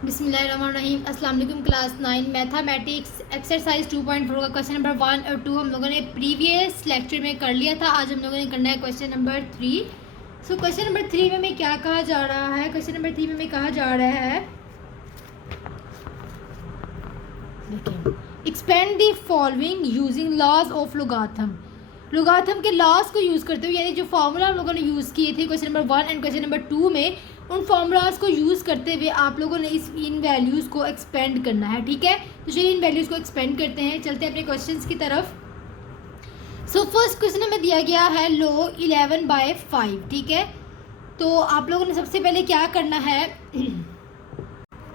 बिस्मिल्लाहिर्रहमानिर्रहीम। अस्सलाम वालेकुम। क्लास 9 मैथमेटिक्स एक्सरसाइज 2.4 का क्वेश्चन नंबर 1 और 2 हम लोगों ने प्रीवियस लेक्चर में कर लिया था। आज हम लोगों ने करना है question number 3। So question number 3 में हमें क्या कहा जा रहा है? क्वेश्चन नंबर 3 में हमें कहा जा रहा है, देखिए, expand the following using laws of logarithm. Logarithm के लॉज को यूज़ करते हुए, यानी जो फार्मूला हम लोगों ने यूज़ किए थे question number 1 and question number 2 में, उन फार्मूलाज को यूज़ करते हुए आप लोगों ने इन वैल्यूज़ को एक्सपेंड करना है। ठीक है, तो चलिए इन वैल्यूज़ को एक्सपेंड करते हैं। चलते हैं अपने क्वेश्चंस की तरफ। सो फर्स्ट क्वेश्चन हमें दिया गया है log 11/5। ठीक है, तो आप लोगों ने सबसे पहले क्या करना है,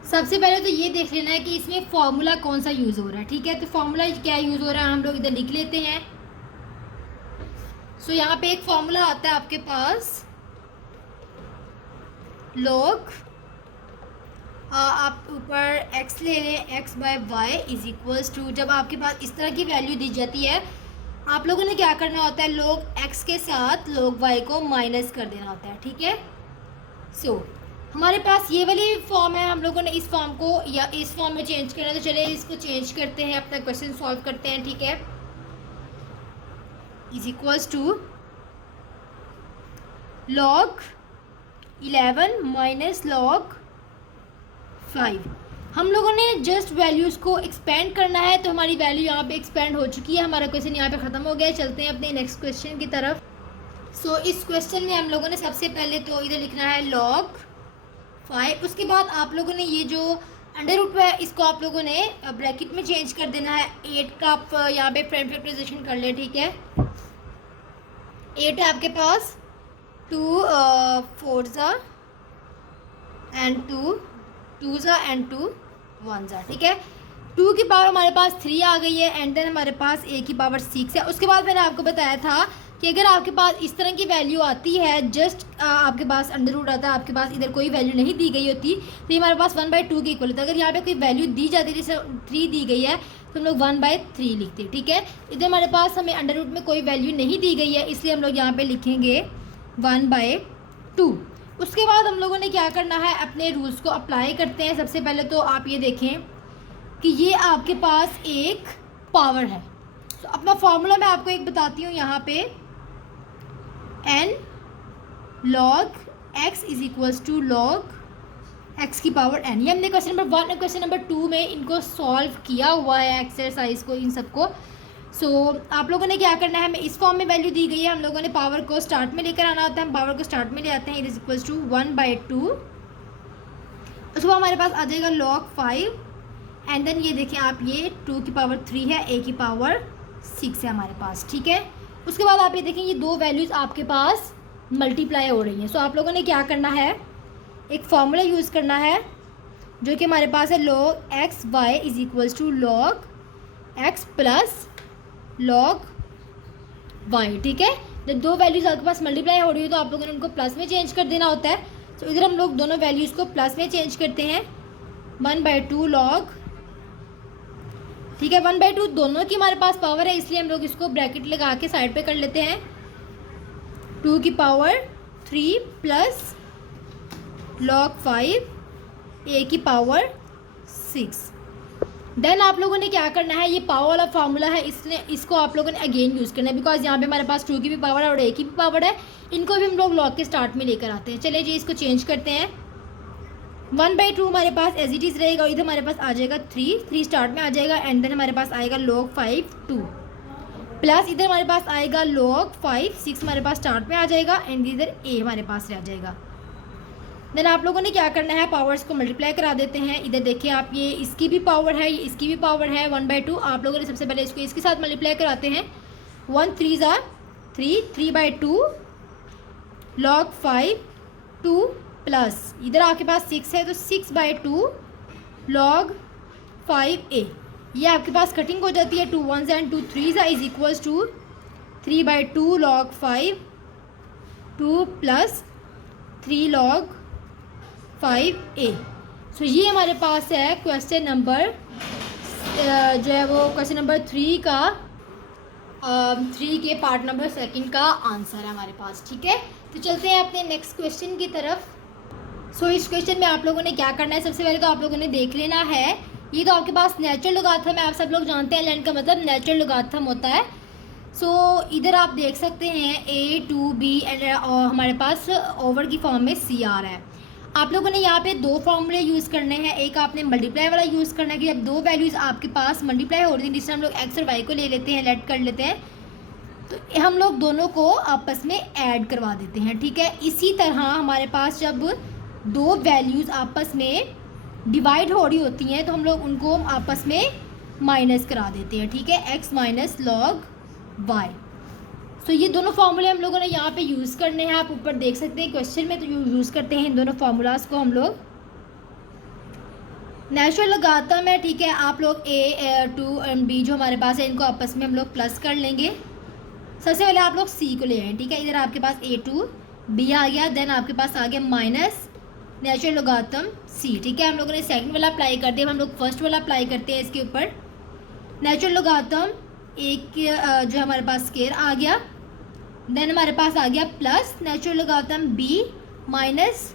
सबसे पहले तो ये देख लेना है कि इसमें फॉर्मूला कौन सा यूज़ हो रहा है। ठीक है, तो फॉर्मूला क्या यूज़ हो रहा है हम लोग इधर लिख लेते हैं। सो यहाँ पे एक फॉर्मूला आता है आपके पास, log, आप ऊपर x ले लें, x/y इज इक्वल्स टू, जब आपके पास इस तरह की वैल्यू दी जाती है आप लोगों ने क्या करना होता है, log x के साथ log y को माइनस कर देना होता है। ठीक है, सो हमारे पास ये वाली फॉर्म है, हम लोगों ने इस फॉर्म को या इस फॉर्म में चेंज करना है, तो चलिए इसको चेंज करते हैं, अपना क्वेश्चन सॉल्व करते हैं। ठीक है, is equals to log 11 minus log 5। हम लोगों ने जस्ट वैल्यूज़ को एक्सपेंड करना है, तो हमारी वैल्यू यहाँ पे एक्सपेंड हो चुकी है, हमारा क्वेश्चन यहाँ पे ख़त्म हो गया है। चलते हैं अपने नेक्स्ट क्वेश्चन की तरफ। सो इस क्वेश्चन में हम लोगों ने सबसे पहले तो इधर लिखना है log 5। उसके बाद आप लोगों ने ये जो अंडर रूट है इसको आप लोगों ने ब्रैकेट में चेंज कर देना है। 8 का आप यहाँ पे फ्रंट फैक्टराइजेशन कर ले। ठीक है, 8 है आपके पास, 2 4 ज़ा एंड 2 ज़ा एंड 2 1 ज़ा। ठीक है, 2 की पावर हमारे पास 3 आ गई है एंड देन हमारे पास a की पावर 6 है। उसके बाद मैंने आपको बताया था कि अगर आपके पास इस तरह की वैल्यू आती है, जस्ट आपके पास अंडर रूट आता है, आपके पास इधर कोई वैल्यू नहीं दी गई होती, तो ये हमारे पास 1/2 के इक्वल होता है। अगर यहाँ पे कोई वैल्यू दी जाती है, जैसे 3 दी गई है, तो हम लोग 1/3 लिखते हैं। ठीक है, इधर हमारे पास हमें अंडर रूट में कोई वैल्यू नहीं दी गई है, इसलिए हम लोग यहाँ पे लिखेंगे 1/2। उसके बाद हम लोगों ने क्या करना है, अपने रूल्स को अप्लाई करते हैं। सबसे पहले तो आप ये देखें कि ये आपके पास एक पावर है, तो अपना फॉर्मूला मैं आपको एक बताती हूँ यहाँ पे, n log x is equals to log x की पावर n। ये हमने क्वेश्चन नंबर 1 और क्वेश्चन नंबर 2 में इनको सॉल्व किया हुआ है, एक्सरसाइज को, इन सबको। सो आप लोगों ने क्या करना है, हमें इस फॉर्म में वैल्यू दी गई है, हम लोगों ने पावर को स्टार्ट में लेकर आना होता है। हम पावर को स्टार्ट में ले आते हैं, इट इज इक्वल्स टू 1/2। उसके बाद हमारे पास आ जाएगा log 5 एंड देन ये देखिए आप, ये 2 की पावर 3 है, a की पावर 6 है हमारे पास। ठीक है, उसके बाद आप ये देखें ये दो वैल्यूज़ आपके पास मल्टीप्लाई हो रही हैं। सो आप लोगों ने क्या करना है, एक फार्मूला यूज़ करना है जो कि हमारे पास है, log x y is equals to log x plus log y। ठीक है, जब दो वैल्यूज़ आपके पास मल्टीप्लाई हो रही है तो आप लोगों ने उनको प्लस में चेंज कर देना होता है। तो इधर हम लोग दोनों वैल्यूज़ को प्लस में चेंज करते हैं, 1/2 log। ठीक है, 1/2 दोनों की हमारे पास पावर है, इसलिए हम लोग इसको ब्रैकेट लगा के साइड पे कर लेते हैं। 2 की पावर 3 प्लस log 5 a की पावर 6। देन आप लोगों ने क्या करना है, ये पावर वाला फार्मूला है, इसने इसको आप लोगों ने अगेन यूज़ करना है, बिकॉज यहाँ पे हमारे पास 2 की भी पावर है और a की भी पावर है, इनको भी हम लोग log के स्टार्ट में लेकर आते हैं। चलिए जी इसको चेंज करते हैं। 1/2 हमारे पास एज इट इज़ रहेगा और इधर हमारे पास आ जाएगा 3 स्टार्ट में आ जाएगा एंड देन हमारे पास आएगा log 5 2 प्लस इधर हमारे पास आएगा log 5 6 हमारे पास स्टार्ट में आ जाएगा एंड इधर a हमारे पास रह जाएगा। देन आप लोगों ने क्या करना है, पावर्स को मल्टीप्लाई करा देते हैं। इधर देखिए आप, ये इसकी भी पावर है, ये इसकी भी पावर है 1/2। आप लोगों ने सबसे पहले इसको इसके साथ मल्टीप्लाई कराते हैं, 1 3 ज़ा 3/2 log 5 2 प्लस इधर आपके पास 6 है, तो 6/2 log 5a। ये आपके पास कटिंग हो जाती है, 2 1 and 2 3 is equals to 3/2 log 5 2 plus 3 log 5a। So ये हमारे पास है क्वेश्चन नंबर जो है वो क्वेश्चन नंबर 3 का 3 के पार्ट नंबर 2 का आंसर है हमारे पास। ठीक है, तो चलते हैं अपने नेक्स्ट क्वेश्चन की तरफ। सो इस क्वेश्चन में आप लोगों ने क्या करना है, सबसे पहले तो आप लोगों ने देख लेना है, ये तो आपके पास नेचुरल लोगारिथम है, आप सब लोग जानते हैं लेन का मतलब नेचुरल लोगारिथम होता है। सो इधर आप देख सकते हैं A2B एंड हमारे पास ओवर की फॉर्म में CR है। आप लोगों ने यहाँ पे दो फॉर्मूले यूज़ करने हैं, एक आपने मल्टीप्लाई वाला यूज़ करना है कि जब दो वैल्यूज़ आपके पास मल्टीप्लाई हो रही थी, जिससे हम लोग x और y को ले लेते हैं, लेट कर लेते हैं, तो हम लोग दोनों को आपस में ऐड करवा देते हैं, ठीक है। इसी तरह हमारे पास जब दो वैल्यूज़ आपस में डिवाइड हो रही होती हैं तो हम लोग उनको आपस में माइनस करा देते हैं, ठीक है, x माइनस लॉग y। सो ये दोनों फार्मूले हम लोगों ने यहाँ पे यूज़ करने हैं, आप ऊपर देख सकते हैं क्वेश्चन में, तो यूज़ करते हैं इन दोनों फार्मूलाज को हम लोग। नेचुरल लोगारिथम है, ठीक है, आप लोग A2 और B जो हमारे पास है इनको आपस में हम लोग प्लस कर लेंगे। सबसे पहले आप लोग C को ले आए, ठीक है, इधर आपके पास A2B आ गया, देन आपके पास आ गया माइनस नेचुरल लोगारिथम C, ठीक है। हम लोगों ने सेकंड वाला अप्लाई कर दिया, हम लोग फर्स्ट वाला अप्लाई करते हैं इसके ऊपर। नेचुरल लोगारिथम एक जो हमारे पास स्केयर आ गया, देन हमारे पास आ गया plus natural logarithm B minus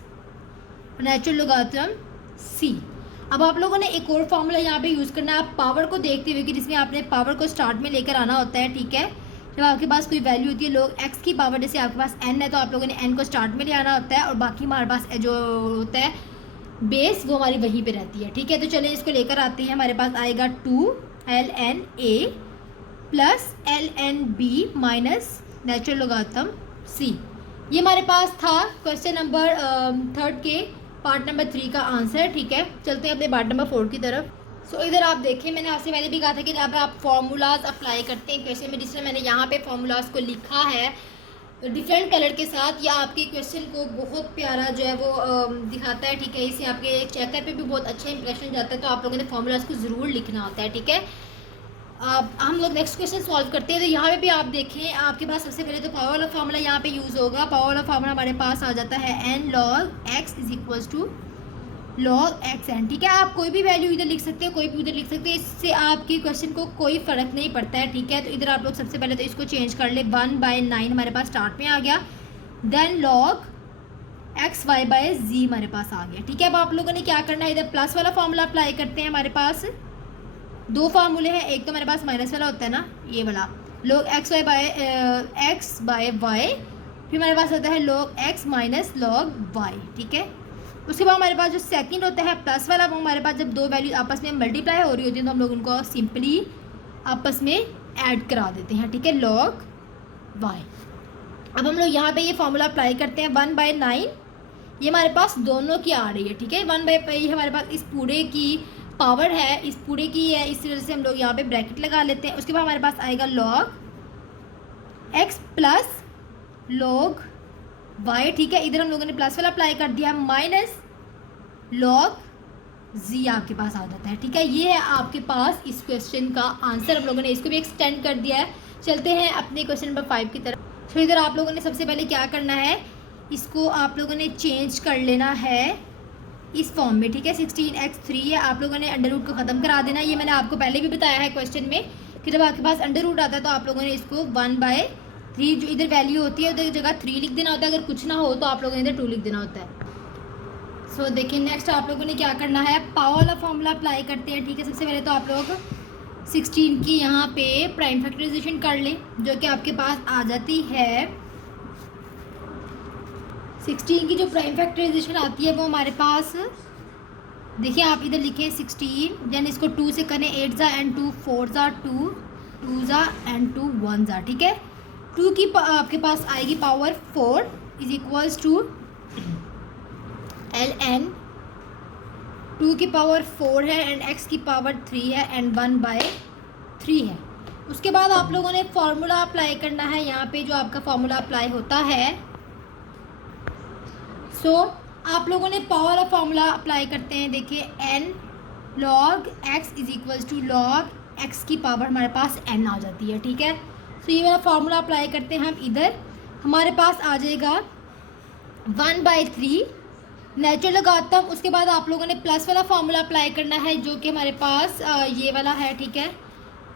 natural logarithm C। अब आप लोगों ने एक और फॉर्मूला यहाँ पे यूज़ करना है, आप पावर को देखते हुए कि जिसमें आपने पावर को स्टार्ट में लेकर आना होता है, ठीक है। जब आपके पास कोई वैल्यू होती है लोग x की पावर, जैसे आपके पास n है तो आप लोगों ने n को स्टार्ट में ले आना होता है, और बाकी हमारे पास जो होता है बेस वो हमारी वहीं पे रहती है, ठीक है। तो चलिए इसको लेकर आते हैं, हमारे पास आएगा 2ln A plus ln B minus natural logarithm C। ये हमारे पास था क्वेश्चन नंबर 3 के पार्ट नंबर 3 का आंसर, ठीक है। चलते हैं अपने पार्ट नंबर 4 की तरफ। सो इधर आप देखें, मैंने आपसे पहले भी कहा था कि जब आप फार्मूलाज अप्लाई करते हैं क्वेश्चन में, जिसमें मैंने यहाँ पे फार्मूलाज को लिखा है डिफरेंट कलर के साथ, या आपके क्वेश्चन को बहुत प्यारा जो है वो दिखाता है, ठीक है। इसे आपके चेकर पे भी बहुत अच्छा इंप्रेशन जाता है, तो आप लोगों ने फार्मूलाज को ज़रूर लिखना होता है, ठीक है। हम लोग नेक्स्ट क्वेश्चन सॉल्व करते हैं। तो यहाँ पे भी आप देखें, आपके पास सबसे पहले तो पावर वाला फार्मूला यहाँ पे यूज़ होगा। पावर वाला फार्मूला हमारे पास आ जाता है n log x is equals to log xn, ठीक है। आप कोई भी वैल्यू इधर लिख सकते हैं, कोई भी उधर लिख सकते हैं, इससे आपके क्वेश्चन को कोई फ़र्क नहीं पड़ता है, ठीक है। तो इधर आप लोग सबसे पहले तो इसको चेंज कर ले, 1/9 हमारे पास स्टार्ट में आ गया, then log x y by z हमारे पास आ गया, ठीक है। अब आप लोगों ने क्या करना है, इधर प्लस वाला फार्मूला अप्लाई करते हैं। हमारे पास दो फार्मूले हैं, एक तो हमारे पास माइनस वाला होता है ना, ये वाला log x बाय y, फिर हमारे पास आता है log x minus log y, ठीक है। उसके बाद हमारे पास जो सेकंड होता है प्लस वाला, वो हमारे पास जब दो वैल्यू आपस में मल्टीप्लाई हो रही होती है तो हम लोग उनको सिंपली आपस में ऐड करा देते हैं, ठीक है, log y। अब हम लोग यहाँ पे ये फार्मूला अप्लाई करते हैं, 1/9 ये हमारे पास दोनों की आ रही है, ठीक है। 1/9 हमारे पास इस पूरे की पावर है, इस पूरे की है, इस वजह से हम लोग यहाँ पे ब्रैकेट लगा लेते हैं। उसके बाद हमारे पास आएगा log x plus log y, ठीक है। इधर हम लोगों ने प्लस वाला अप्लाई कर दिया, माइनस log z आपके पास आ जाता है, ठीक है। ये है आपके पास इस क्वेश्चन का आंसर, हम लोगों ने इसको भी एक्सटेंड कर दिया है। चलते हैं अपने क्वेश्चन नंबर 5 की तरफ। तो इधर आप लोगों ने सबसे पहले क्या करना है, इसको आप लोगों ने चेंज कर लेना है इस फॉर्म में, ठीक है। 16x3 है, आप लोगों ने अंडर रूट को ख़त्म करा देना। ये मैंने आपको पहले भी बताया है क्वेश्चन में कि जब आपके पास अंडर रूट आता है तो आप लोगों ने इसको 1/3 जो इधर वैल्यू होती है उधर जगह 3 लिख देना होता है, अगर कुछ ना हो तो आप लोगों ने इधर 2 लिख देना होता है। सो देखिए नेक्स्ट आप लोगों ने क्या करना है, पावर वाला फॉर्मूला अप्लाई करते हैं, ठीक है। सबसे पहले तो आप लोग 16 की यहाँ पे प्राइम फैक्टराइजेशन कर लें, जो कि आपके पास आ जाती है 16 की जो प्राइम फैक्टराइजेशन आती है वो हमारे पास, देखिए आप इधर लिखें 16, देन इसको 2 से करें, 8 ज़ा एंड 2 4 ज़ा 2 2 ज़ा एंड 2 1 ज़ा, ठीक है। 2 की आपके पास आएगी power 4 is equals to ln 2 की पावर 4 है एंड x की पावर 3 है एंड 1/3 है। उसके बाद आप लोगों ने फार्मूला अप्लाई करना है, यहाँ पे जो आपका फार्मूला अप्लाई होता है। सो आप लोगों ने पावर वाला फार्मूला अप्लाई करते हैं, देखिए n log x is equals to log x की पावर हमारे पास n आ जाती है, ठीक है। सो ये वाला फार्मूला अप्लाई करते हैं हम, इधर हमारे पास आ जाएगा 1/3 नेचुरल लोगारिथम। उसके बाद आप लोगों ने प्लस वाला फार्मूला अप्लाई करना है, जो कि हमारे पास ये वाला है, ठीक है।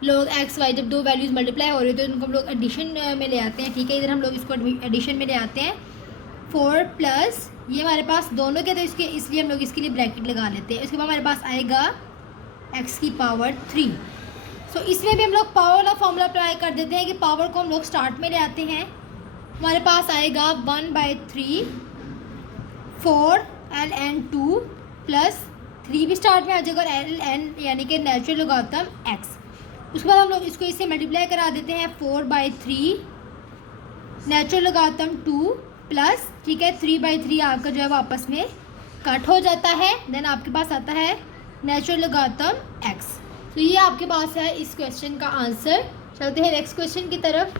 log x y जब दो वैल्यूज़ मल्टीप्लाई हो रही है तो उनको हम लोग एडिशन में ले आते हैं, ठीक है। इधर हम लोग इसको एडिशन में ले आते हैं, 4 प्लस ये हमारे पास दोनों के, तो इसके इसलिए हम लोग इसके लिए ब्रैकेट लगा लेते हैं। उसके बाद हमारे पास आएगा x की पावर 3। सो इसमें भी हम लोग पावर वाला फॉर्मूला अप्लाई कर देते हैं कि पावर को हम लोग स्टार्ट में ले आते हैं। हमारे पास आएगा 1/3 4 ln2 प्लस 3 भी स्टार्ट में आ जाएगा और ln यानी कि नेचुरल लोगारिथम x। उसके बाद हम लोग इसको इससे मल्टीप्लाई करा देते हैं 4/3 नेचुरल लोगारिथम 2 प्लस, ठीक है, 3/3 आपका जो है वो आपस में कट हो जाता है। देन आपके पास आता है नेचुरल लोगारिथम x। तो ये आपके पास है इस क्वेश्चन का आंसर। चलते हैं नेक्स्ट क्वेश्चन की तरफ।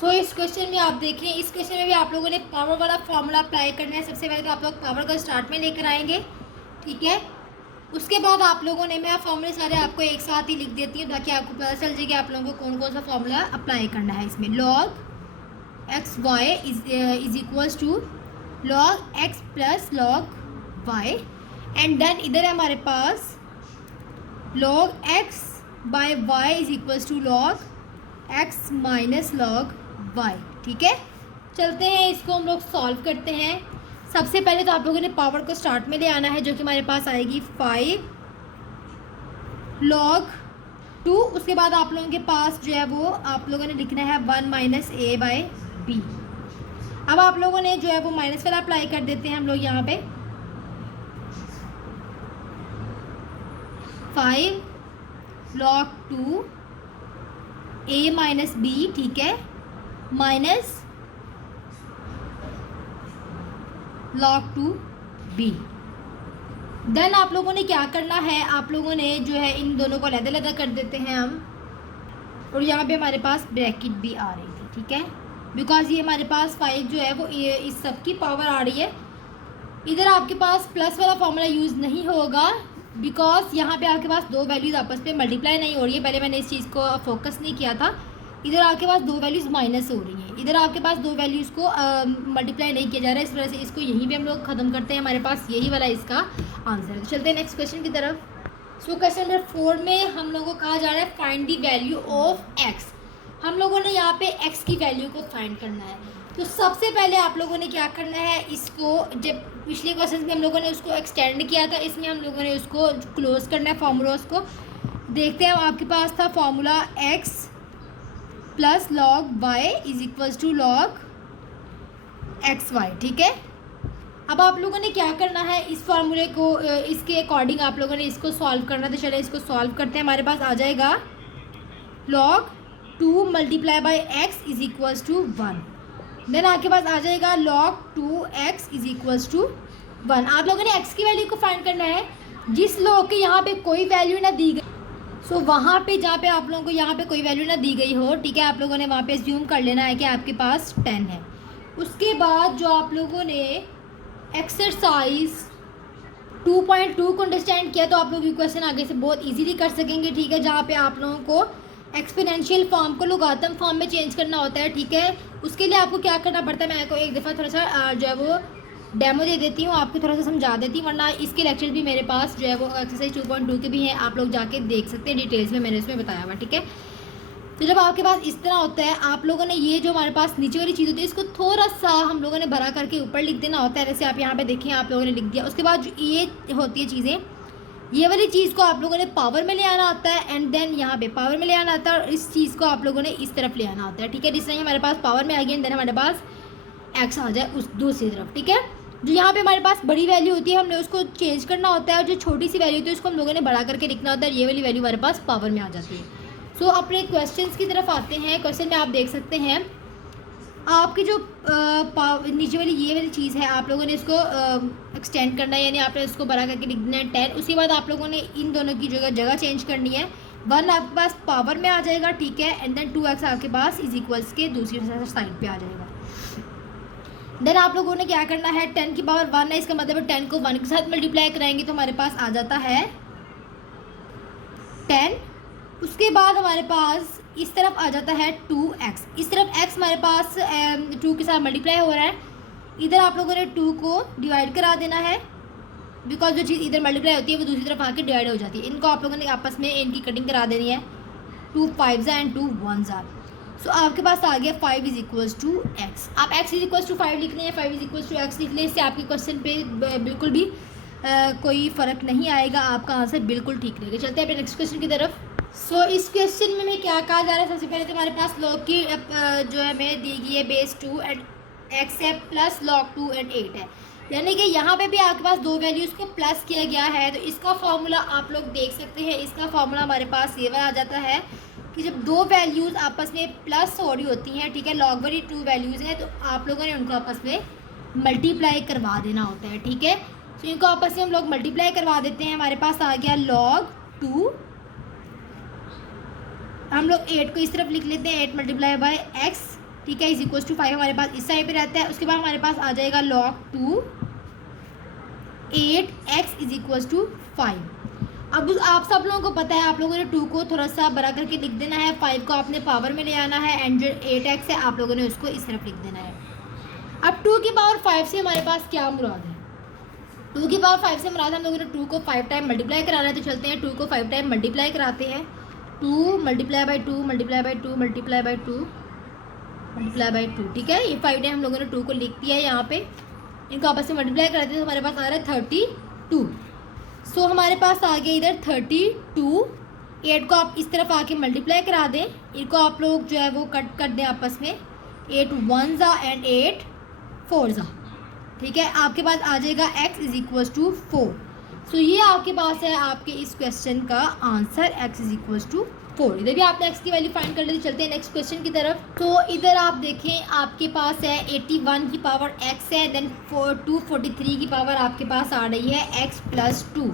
सो इस क्वेश्चन में आप देख रहे हैं, इस क्वेश्चन में भी आप लोगों ने पावर वाला फॉर्मूला अप्लाई करना है। सबसे पहले तो आप लोग पावर का स्टार्ट में लेकर आएंगे, ठीक है। उसके बाद आप लोगों ने, मैं फॉर्मूले सारे आपको एक साथ ही लिख देती हूँ ताकि आपको पता चल जाए कि आप लोगों को कौन कौन सा फॉर्मूला अप्लाई करना है इसमें। log x y is equals to log x plus log y, and then इधर है हमारे पास log x by y is equals to log x minus log y, ठीक है। चलते हैं इसको हम लोग सॉल्व करते हैं। सबसे पहले तो आप लोगों ने पावर को स्टार्ट में ले आना है, जो कि हमारे पास आएगी 5 log 2। उसके बाद आप लोगों के पास जो है वो आप लोगों ने लिखना है 1 माइनस ए बाई बी। अब आप लोगों ने जो है वो माइनस वाला अप्लाई कर देते हैं हम लोग यहाँ पे। 5 log 2 ए माइनस बी, ठीक है, माइनस log 2 b। देन आप लोगों ने क्या करना है, आप लोगों ने जो है इन दोनों को अलग-अलग कर देते हैं हम, और यहाँ पे हमारे पास ब्रैकेट भी आ रही थी, ठीक है, बिकॉज ये हमारे पास 5 जो है वो इस सब की पावर आ रही है। इधर आपके पास प्लस वाला फॉर्मूला यूज़ नहीं होगा बिकॉज यहाँ पे आपके पास दो वैल्यूज़ आपस में मल्टीप्लाई नहीं हो रही है। पहले मैंने इस चीज़ को फोकस नहीं किया था। इधर आपके पास दो वैल्यूज़ माइनस हो रही हैं, इधर आपके पास दो वैल्यूज़ को मल्टीप्लाई नहीं किया जा रहा है, इस वजह से इसको यहीं पे हम लोग ख़त्म करते हैं। हमारे पास यही वाला इसका आंसर है। तो चलते हैं नेक्स्ट क्वेश्चन की तरफ। सो क्वेश्चन नंबर 4 में हम लोगों को कहा जा रहा है find the value of x. हम लोगों ने यहाँ पे एक्स की वैल्यू को फाइंड करना है। तो सबसे पहले आप लोगों ने क्या करना है, इसको जब पिछले क्वेश्चन में हम लोगों ने उसको एक्सटेंड किया था, इसमें हम लोगों ने उसको क्लोज करना है फॉर्मूलाज को। देखते हैं, आपके पास था formula x plus log y is equals to log x y, ठीक है। अब आप लोगों ने क्या करना है, इस फार्मूले को इसके अकॉर्डिंग आप लोगों ने इसको सॉल्व करना। तो चले इसको सॉल्व करते हैं। हमारे पास आ जाएगा log 2 multiply by x is equals to 1। Then आपके पास आ जाएगा log 2x is equals to 1। आप लोगों ने x की वैल्यू को फाइंड करना है जिस log के यहाँ पे कोई वैल्यू ना दी गई। सो वहाँ पे जहाँ पे आप लोगों को यहाँ पे कोई वैल्यू ना दी गई हो, ठीक है, आप लोगों ने वहाँ पे अज्यूम कर लेना है कि आपके पास 10 है। उसके बाद जो आप लोगों ने एक्सरसाइज 2.2 को अंडरस्टैंड किया, तो आप लोग ये क्वेश्चन आगे से बहुत इजीली कर सकेंगे, ठीक है, जहाँ पे आप लोगों को एक्सपोनेंशियल फॉर्म को लोगारिथम फॉर्म में चेंज करना होता है, ठीक है। उसके लिए आपको क्या करना पड़ता है, मैं आपको एक दफ़ा थोड़ा सा जो है वो डेमो दे देती हूँ, आपको थोड़ा सा समझा देती हूँ, वरना इसके लेक्चर भी मेरे पास जो है वो एक्सरसाइज 2.2 के भी हैं, आप लोग जाके देख सकते हैं, डिटेल्स में मैंने इसमें बताया हुआ, ठीक है। तो जब आपके पास इस तरह होता है, आप लोगों ने ये जो हमारे पास नीचे वाली चीज़ होती है, इसको थोड़ा सा हम लोगों ने भरा करके ऊपर लिख देना होता है। जैसे आप यहाँ पे देखें, आप लोगों ने लिख दिया। उसके बाद जो ये होती है चीज़ें, ये वाली चीज़ को आप लोगों ने पावर में ले आना होता है, एंड देन यहाँ पे पावर में ले आना होता है, और इस चीज़ को आप लोगों ने इस तरफ ले आना होता है, ठीक है। जिस तरह हमारे पास पावर में आ गई, एंड देन हमारे पास एक्स आ जाए उस दूसरी तरफ, ठीक है। जो यहाँ पे हमारे पास बड़ी वैल्यू होती है, हमने उसको चेंज करना होता है, और जो छोटी सी वैल्यू होती है उसको हम लोगों ने बढ़ा करके लिखना होता है। ये वाली वैल्यू हमारे पास पावर में आ जाती है। सो अपने क्वेश्चंस की तरफ आते हैं। क्वेश्चन में आप देख सकते हैं, आपकी जो नीचे वाली ये वाली चीज़ है, आप लोगों ने इसको एक्सटेंड करना है, यानी आपने इसको बढ़ा करके लिख देना है 10। उसके बाद आप लोगों ने इन दोनों की जगह चेंज करनी है। 1 आपके पास पावर में आ जाएगा, ठीक है, एंड देन 2x आपके पास इज इक्वल्स के दूसरी साइड पे आ जाएगा। देन आप लोगों ने क्या करना है, 10 की पावर 1 है, इसका मतलब है 10 को 1 के साथ मल्टीप्लाई कराएंगे तो हमारे पास आ जाता है 10। उसके बाद हमारे पास इस तरफ आ जाता है 2x। इस तरफ x हमारे पास 2 के साथ मल्टीप्लाई हो रहा है। इधर आप लोगों ने 2 को डिवाइड करा देना है, बिकॉज जो चीज़ इधर मल्टीप्लाई होती है वो दूसरी तरफ आके डिवाइड हो जाती है। इनको आप लोगों ने आपस में इनकी कटिंग करा देनी है। 2 5s एंड 2 1s। सो आपके पास आ गया 5 इज इक्वल्स टू एक्स। आप x इज इक्वल्स टू 5 लिख लें या 5 इज इक्वल्स टू एक्स लिख लें, इससे आपके क्वेश्चन पे बिल्कुल भी कोई फ़र्क नहीं आएगा, आपका आंसर बिल्कुल ठीक रहेगा। चलते हैं अपने नेक्स्ट क्वेश्चन की तरफ। सो इस क्वेश्चन में हमें क्या कहा जा रहा है, सबसे पहले तो हमारे पास लॉग की जो है हमें दी गई है बेस 2 एंड एक्स है प्लस log 2 एंड 8 है, यानी कि यहाँ पे भी आपके पास दो वैल्यूज़ को प्लस किया गया है। तो इसका फार्मूला आप लोग देख सकते हैं, इसका फार्मूला हमारे पास ये वाला आ जाता है कि जब दो वैल्यूज़ आपस में प्लस हो रही होती हैं, ठीक है, लॉग वाली 2 वैल्यूज़ हैं, तो आप लोगों ने उनको आपस में मल्टीप्लाई करवा देना होता है, ठीक है। तो इनको आपस में हम लोग मल्टीप्लाई करवा देते हैं। हमारे पास आ गया log 2, हम लोग 8 को इस तरफ लिख लेते हैं, 8 मल्टीप्लाई बाय एक्स, ठीक है, इज इक्वल्स टू 5 हमारे पास इस साइड पे रहता है। उसके बाद हमारे पास आ जाएगा log 2 8x is equals to 5। अब आप सब लोगों को पता है, आप लोगों ने 2 को थोड़ा सा बड़ा करके लिख देना है, 5 को आपने पावर में ले आना है, एंड जो 8x है आप लोगों ने उसको इस तरफ लिख देना है। अब 2 की पावर 5 से हमारे पास क्या मुराद है, 2 की पावर 5 से मुराद हम लोगों ने 2 को 5 टाइम मल्टीप्लाई कराना है। तो चलते हैं 2 को 5 टाइम मल्टीप्लाई कराते हैं। 2 multiply by 2 multiply by 2 multiply by 2 multiply by 2, ठीक है, ये 5 टाइम हम लोगों ने 2 को लिख दिया है यहाँ पे। इनको आपस में मल्टीप्लाई कराते हैं तो हमारे पास आ रहा है 32। सो हमारे पास आ गया इधर 32। 8 को आप इस तरफ आके मल्टीप्लाई करा दें, इनको आप लोग जो है वो कट कर दें आपस में, 8 1 ज़ा एंड 8 4 ज़ा, ठीक है। आपके पास आ जाएगा x is equals to 4। So ये आपके पास है आपके इस क्वेश्चन का answer, x is equals to 4। इधर भी आपने x की वैल्यू फाइंड कर ली। चलते हैं नेक्स्ट क्वेश्चन की तरफ। तो इधर आप देखें आपके पास है 81 की पावर x है, देन 243 की पावर आपके पास आ रही है x प्लस 2।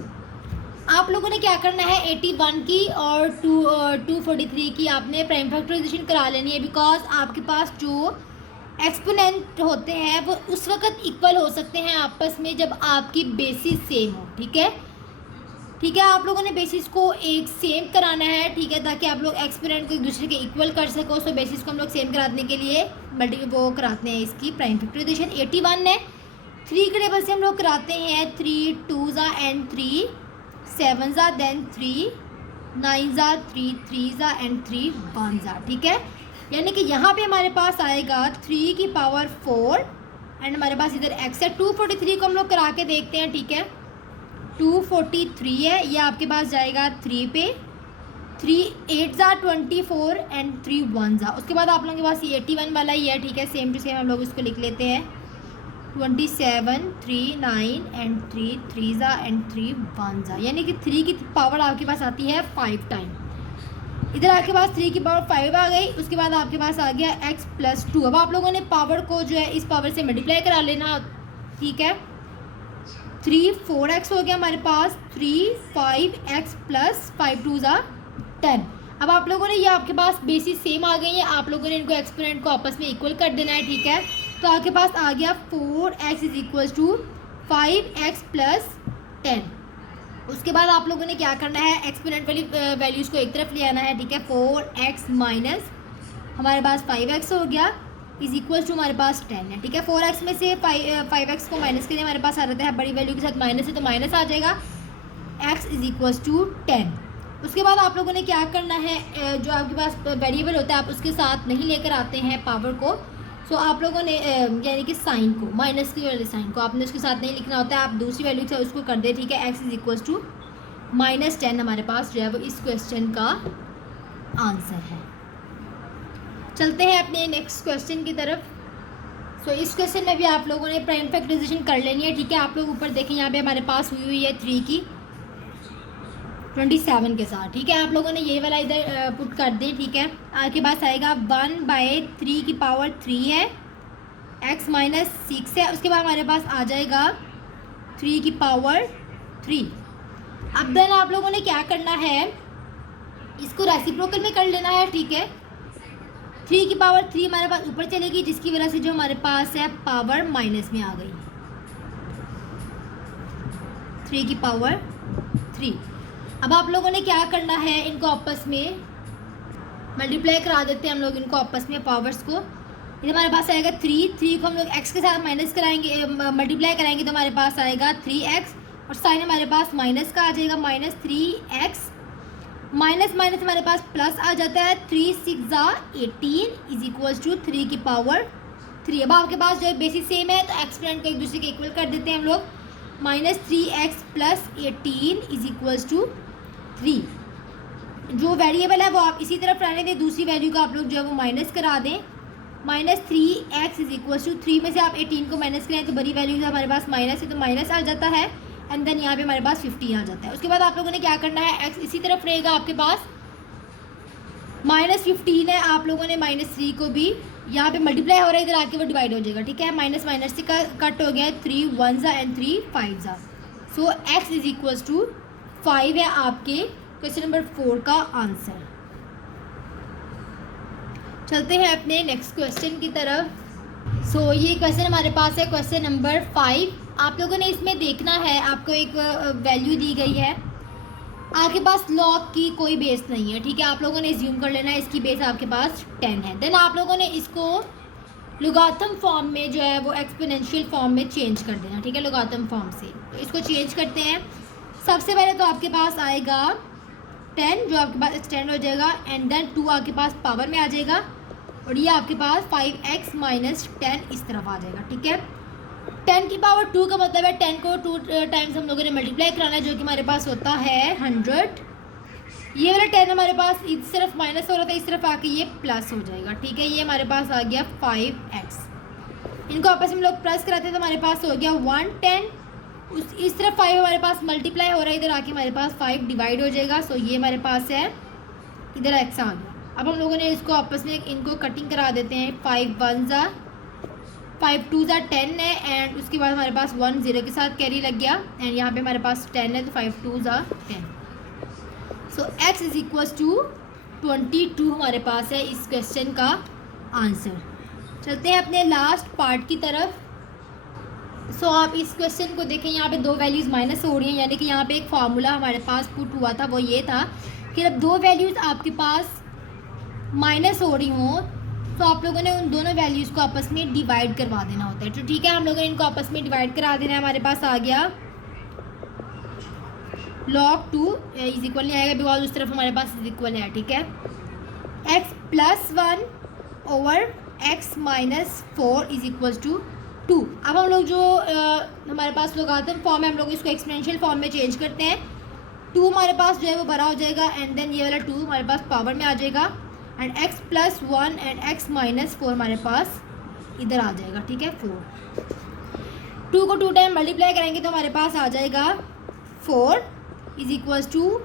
आप लोगों ने क्या करना है, 81 की और 243 की आपने प्राइम फैक्टराइजेशन करा लेनी है, बिकॉज आपके पास जो एक्सपोनेंट होते हैं वो उस वक्त इक्वल हो सकते हैं आपस में जब आपकी बेसिस सेम हो, ठीक है, ठीक है। आप लोगों ने बेसिस को एक सेम कराना है, ठीक है, ताकि आप लोग एक्सपोनेंट को एक दूसरे के इक्वल कर सको। सो बेसिस को हम लोग सेम कराने के लिए वो कराते हैं इसकी प्राइम फैक्टराइजेशन। 81 है 3 के टेबल से हम लोग कराते हैं, 3 2 ज़ा एंड 3 7 ज़ा, देन 3 9 ज़ा, 3 3 ज़ा एंड 3 1 ज़ा, ठीक है। यानी कि यहाँ पे हमारे पास आएगा 3 की पावर 4 एंड हमारे पास इधर x है। 243 को हम लोग करा के देखते हैं, ठीक है, 243 है, ये आपके पास जाएगा 3 पे, 3 8 ज़ा 24 एंड 3 1 ज़ा। उसके बाद आप लोगों के पास ये 81 वाला ही है, ठीक है, सेम टू सेम हम लोग इसको लिख लेते हैं, 27 3 9 एंड 3 3 ज़ा एंड 3 1 ज़ा, यानी कि 3 की पावर आपके पास आती है 5 टाइम। इधर आपके पास 3 की पावर 5 आ गई। उसके बाद आपके पास आ गया x प्लस 2। अब आप लोगों ने पावर को जो है इस पावर से मल्टीप्लाई करा लेना, ठीक है, 3 4x हो गया हमारे पास, 3 5x प्लस 5 2 ज़ा 10। अब आप लोगों ने ये आपके पास बेसिस सेम आ गई है, आप लोगों ने इनको एक्सपोनेंट को आपस में इक्वल कर देना है, ठीक है। तो आपके पास आ गया 4x is equals to 5x plus 10। उसके बाद आप लोगों ने क्या करना है, एक्सपोनेंट वाली वैल्यूज़ को एक तरफ ले आना है, ठीक है। 4x माइनस हमारे पास 5x हो गया इज इक्वल्स टू हमारे पास 10 है, ठीक है। 4x में से 5x को माइनस करें, हमारे पास आ जाता है बड़ी वैल्यू के साथ माइनस है, तो माइनस आ जाएगा, x इज इक्वल्स टू 10। उसके बाद आप लोगों ने क्या करना है, जो आपके पास वेरिएबल होता है आप उसके साथ नहीं लेकर आते हैं पावर को। सो आप लोगों ने यानी कि साइन को, माइनस की वाले साइन को आपने उसके साथ नहीं लिखना होता है, आप दूसरी वैल्यू से उसको कर दे, ठीक है। x इज इक्वल्स टू -10 हमारे पास जो है वो इस क्वेश्चन का आंसर है। चलते हैं अपने नेक्स्ट क्वेश्चन की तरफ। सो इस क्वेश्चन में भी आप लोगों ने प्राइम फैक्टराइजेशन कर लेनी है, ठीक है। आप लोग ऊपर देखें, यहाँ पे हमारे पास हुई है 3 की 27 के साथ, ठीक है। आप लोगों ने ये वाला इधर पुट कर दें, ठीक है। आपके पास आएगा 1/3 की पावर 3 है, x माइनस 6 है। उसके बाद हमारे पास आ जाएगा 3 की पावर 3। अब देन आप लोगों ने क्या करना है, इसको रेसिप्रोकल में कर लेना है, ठीक है। 3 की पावर 3 हमारे पास ऊपर चलेगी, जिसकी वजह से जो हमारे पास है पावर माइनस में आ गई, 3 की पावर 3। अब आप लोगों ने क्या करना है, इनको आपस में मल्टीप्लाई करा देते हैं हम लोग इनको आपस में पावर्स को। ये हमारे पास आएगा 3 को हम लोग x के साथ माइनस कराएंगे, मल्टीप्लाई कराएंगे, तो हमारे पास आएगा 3x, और साइन हमारे पास माइनस का आ जाएगा, -3x माइनस माइनस हमारे पास प्लस आ जाता है, 3 6 18 इज इक्वल्स टू 3 की पावर 3। अब आपके पास जो है बेसिक सेम है तो एक्सपोनेंट को एक दूसरे के इक्वल कर देते हैं हम लोग। -3x + 18 is equals to 3। जो वेरिएबल है वो आप इसी तरफ रहने दें, दूसरी वैल्यू का आप लोग जो है वो माइनस करा दें। -3x इज इक्वल्स टू 3 में से आप 18 को माइनस करें तो बड़ी वैल्यू हमारे पास माइनस है तो माइनस आ जाता है, एंड देन यहाँ पे हमारे पास 15 आ जाता है। उसके बाद आप लोगों ने क्या करना है, x इसी तरफ रहेगा आपके पास, -15 है, आप लोगों ने -3 को भी यहाँ पे मल्टीप्लाई हो रहा है, इधर आके वो डिवाइड हो जाएगा, ठीक है। माइनस माइनस से कट हो गया है, 3 1 एंड 3 5 जा। सो x इज इक्वल्स टू 5 है आपके क्वेश्चन नंबर 4 का आंसर। चलते हैं अपने नेक्स्ट क्वेश्चन की तरफ। सो ये क्वेश्चन हमारे पास है क्वेश्चन नंबर 5। आप लोगों ने इसमें देखना है, आपको एक वैल्यू दी गई है, आपके पास लॉग की कोई बेस नहीं है, ठीक है। आप लोगों ने एज्यूम कर लेना है इसकी बेस आपके पास 10 है। देन आप लोगों ने इसको लॉगरिथम फॉर्म में जो है वो एक्सपोनेंशियल फॉर्म में चेंज कर देना, ठीक है, लॉगरिथम फॉर्म से। तो इसको चेंज करते हैं। सबसे पहले तो आपके पास आएगा 10 जो आपके पास एक्सटेंड हो जाएगा, एंड देन 2 आपके पास पावर में आ जाएगा, और ये आपके पास 5x - 10 इस तरफ आ जाएगा, ठीक है। 10 की पावर 2 का मतलब है 10 को 2 टाइम्स हम लोगों ने मल्टीप्लाई कराना है, जो कि हमारे पास होता है 100। ये वाला 10 हमारे पास इस तरफ माइनस हो रहा था, इस तरफ आके ये प्लस हो जाएगा, ठीक है। ये हमारे पास आ गया 5x। इनको आपस में हम लोग प्लस कराते हैं तो हमारे पास हो गया 110। इस तरफ 5 हमारे पास मल्टीप्लाई हो रहा है, इधर आके हमारे पास 5 डिवाइड हो जाएगा। सो ये हमारे पास है, इधर x आ गया। अब हम लोगों ने इसको आपस में इनको कटिंग करा देते हैं। 5 1 जा, 5 2 जा 10 है, एंड उसके बाद हमारे पास 1 0 के साथ कैरी लग गया, एंड यहाँ पे हमारे पास 10 है तो 5 2 जा 10। सो x इज इक्वल्स टू 22 हमारे पास है इस क्वेश्चन का आंसर। चलते हैं अपने लास्ट पार्ट की तरफ। सो आप इस क्वेश्चन को देखें, यहाँ पे 2 वैल्यूज़ माइनस हो रही हैं, यानी कि यहाँ पे एक फार्मूला हमारे पास पुट हुआ था, वो ये था कि जब 2 वैल्यूज़ आपके पास माइनस हो रही हों तो आप लोगों ने उन दोनों वैल्यूज़ को आपस में डिवाइड करवा देना होता है। तो ठीक है, हम लोगों ने इनको आपस में डिवाइड करा देना है। हमारे पास आ गया log 2 इज इक्वल नहीं आएगा बिकॉज उस तरफ हमारे पास इज इक्वल है, ठीक है। x + 1 over x - 4 is equals to 2। अब हम लोग जो हमारे पास लॉगरिथम फॉर्म है, हम लोग इसको एक्सपोनेंशियल फॉर्म में चेंज करते हैं। 2 हमारे पास जो है वो बड़ा हो जाएगा, एंड देन ये वाला 2 हमारे पास पावर में आ जाएगा, एंड x + 1 एंड x - 4 हमारे पास इधर आ जाएगा, ठीक है। 4 2 को 2 टाइम मल्टीप्लाई करेंगे तो हमारे पास आ जाएगा 4 is equals to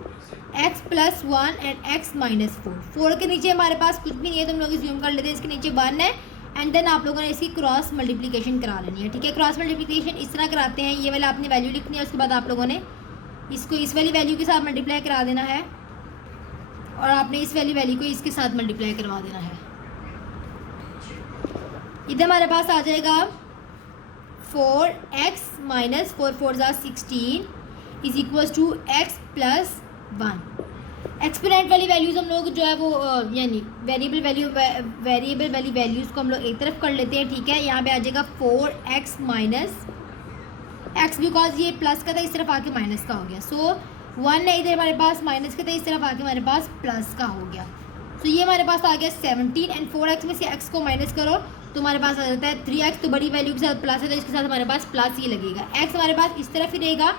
x + 1 and x - 4। 4 के नीचे हमारे पास कुछ भी नहीं है तो हम लोग इज्यूम कर लेते हैं इसके नीचे 1 है, एंड देन आप लोगों ने इसकी क्रॉस मल्टीप्लिकेशन करा लेनी है, ठीक है। क्रॉस मल्टीप्लिकेशन इस तरह कराते हैं, ये वाला आपने वैल्यू लिखनी है, उसके बाद आप लोगों ने इसको इस वाली वैल्यू के साथ मल्टीप्लाई करा देना है, और आपने इस वाली वैल्यू को इसके साथ मल्टीप्लाई करवा देना है। इधर हमारे पास आ जाएगा 4x - 4 4 जा 16 is equals to x + 1। Exponent वाली वैल्यूज़ हम लोग जो है वो यानी वेरिएबल वाली वैल्यूज़ को हम लोग एक तरफ कर लेते हैं, ठीक है। यहाँ पे आ जाएगा 4x - x बिकॉज ये प्लस का था, इस तरफ आके माइनस का हो गया। सो 1 है इधर हमारे पास माइनस का था, इस तरफ आके हमारे पास प्लस का हो गया। तो ये हमारे पास आ गया 17, एंड 4x में से x को माइनस करो तो हमारे पास आ जाता है 3x। तो बड़ी वैल्यू के साथ प्लस है तो इसके साथ हमारे पास प्लस ही लगेगा। x हमारे पास इस तरफ ही रहेगा,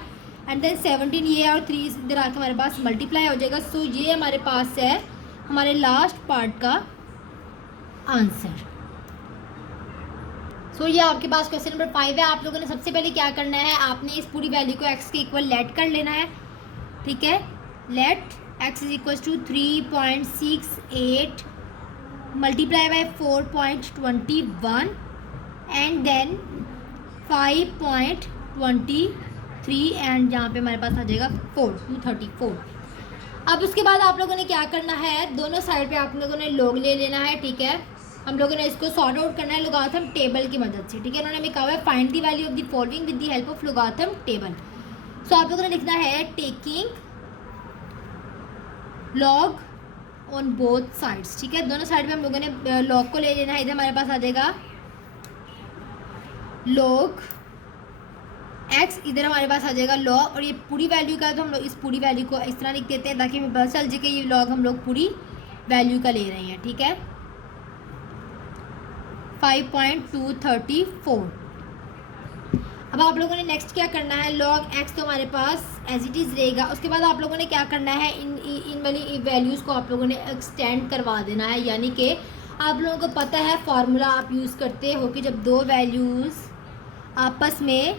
एंड देन 17 ये और 3 इधर आके हमारे पास मल्टीप्लाई हो जाएगा। सो ये हमारे पास है हमारे लास्ट पार्ट का आंसर। सो ये आपके पास क्वेश्चन नंबर 5 है। आप लोगों ने सबसे पहले क्या करना है, आपने इस पूरी वैल्यू को x के इक्वल लेट कर लेना है, ठीक है। Let x is equal to 3.68 multiply by 4.21 and then 5.23, and यहाँ पे हमारे पास आ जाएगा 234। अब उसके बाद आप लोगों ने क्या करना है, दोनों साइड पे आप लोगों ने लॉग ले लेना है, ठीक है। हम लोगों ने इसको सॉर्ट आउट करना है लॉगरिथम टेबल की मदद से, ठीक है। उन्होंने हमें कहा है find the value of the following with the help of logarithm table. So आप लोगों ने लिखना है taking log on both sides, ठीक है। दोनों साइड पे हम लोगों ने लॉग को ले लेना है। इधर हमारे पास आ जाएगा लॉग एक्स इधर हमारे पास आ जाएगा लॉग, और ये पूरी वैल्यू का है तो हम लोग इस पूरी वैल्यू को इस तरह लिख देते हैं ताकि हमें पता चल जाए कि ये लॉग हम लोग पूरी वैल्यू का ले रहे हैं, ठीक है। 5.234। अब आप लोगों ने नेक्स्ट क्या करना है, लॉग एक्स तो हमारे पास एज इट इज़ रहेगा। उसके बाद आप लोगों ने क्या करना है, इन वाली वैल्यूज़ को आप लोगों ने एक्सटेंड करवा देना है, यानी कि आप लोगों को पता है फार्मूला आप यूज़ करते हो कि जब दो वैल्यूज़ आपस में